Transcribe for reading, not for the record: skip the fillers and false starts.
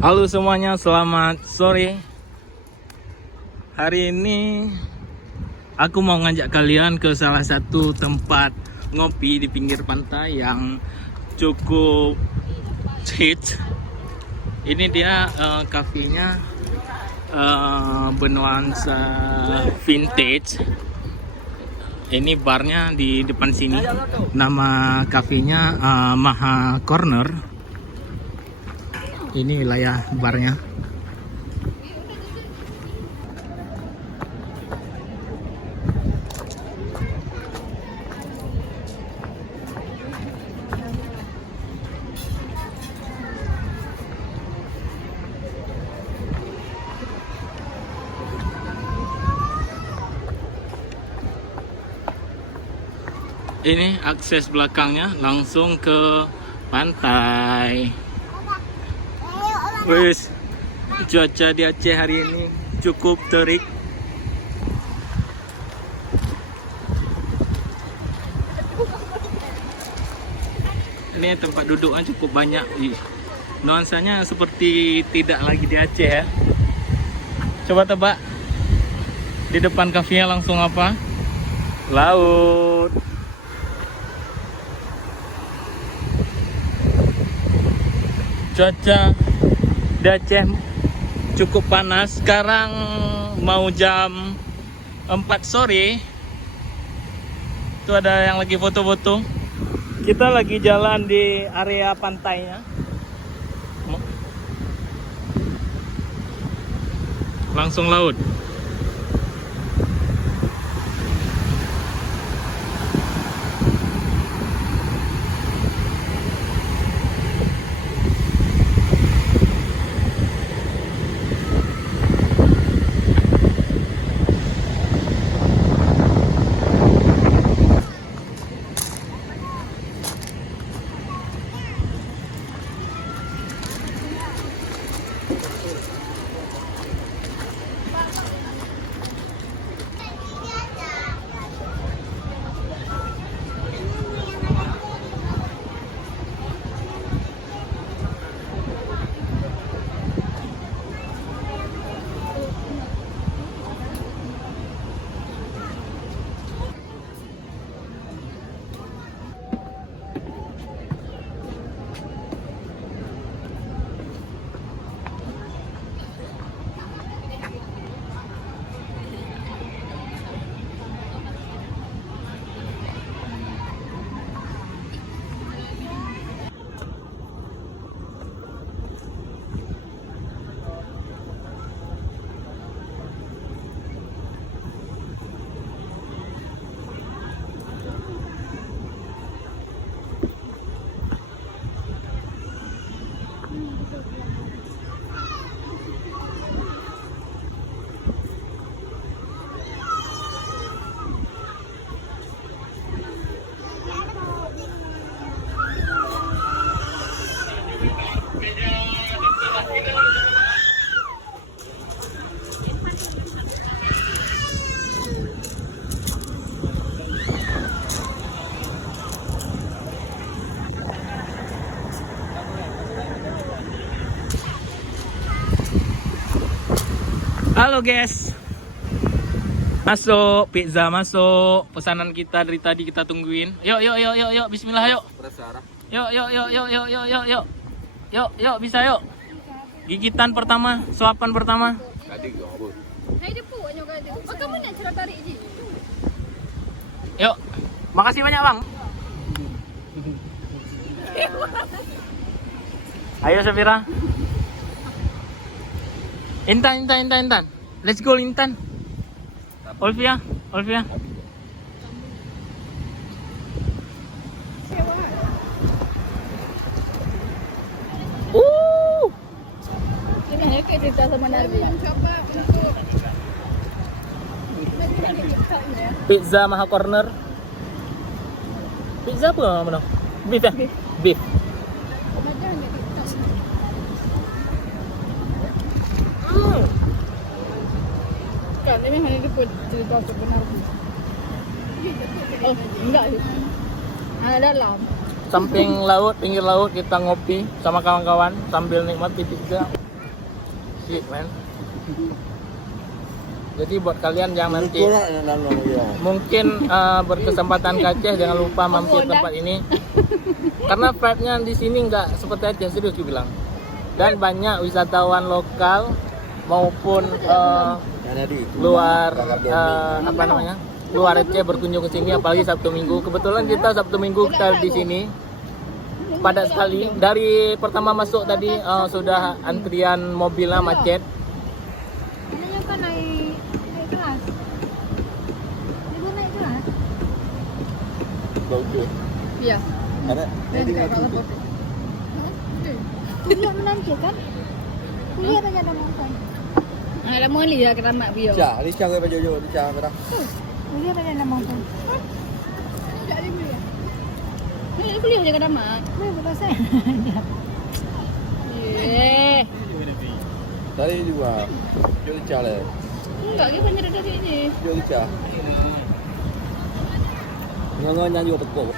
Halo semuanya, selamat sore. Hari ini aku mau ngajak kalian ke salah satu tempat ngopi di pinggir pantai yang cukup hits. Ini dia kafenya bernuansa vintage. Ini barnya di depan sini. Nama kafenya Maha Corner. Ini wilayah barnya. Ini akses belakangnya langsung ke pantai. Wes, cuaca di Aceh hari ini cukup terik. Ini tempat duduknya cukup banyak. Nuansanya seperti tidak lagi di Aceh ya. Coba tebak, di depan kafenya langsung apa? Laut. Cuaca di Aceh cukup panas. Sekarang mau jam 4 sore. Itu ada yang lagi foto-foto. Kita lagi jalan di area pantainya. Langsung laut. Halo guys, masuk pizza, masuk pesanan kita dari tadi kita tungguin. Yuk, Bismillah yuk. Yuk, bisa yuk. Gigitan pertama, suapan pertama. Yuk, makasih banyak bang. Ayo Safira. Intan. Let's go Intan. Olvia. Ini hanya kayak cerita sama Nabi. Pizza Maha Corner. Pizza apa namanya? Beef ya? Beef. Kan ini hanya disebut cerita sebenarnya. Oh, enggak sih. Ada dalam. Samping laut, pinggir laut kita ngopi sama kawan-kawan sambil nikmati pizza. legit man. Jadi buat kalian yang nanti mungkin berkesempatan ke Aceh, jangan lupa mampir tempat ini. Karena vibe-nya di sini nggak seperti Aceh, serius gue bilang. Dan banyak wisatawan lokal maupun luar luar Aceh berkunjung ke sini, apalagi Sabtu Minggu. Kebetulan kita Sabtu Minggu kita di sini padat sekali. Dari pertama masuk tadi sudah antrian mobilnya macet. Anaknya kan naik kelas. Ibu naik kelas. Iya. Ada. Kuliah menanti kan? Kuliah banyak ada makan. Ada mau lihat keramat bio. Cha, đi cha cái bây giờ đi cha cái đó. Kuliah banyak ada makan. Tak ada kuliah. Ni kuliah je keramat. Kuliah bukan saya. Eh. Tadi juga. Jom đi cha lah. Enggak, dia banyak dari ni. Jom đi cha. Ngon ngon nyanyi tekuk.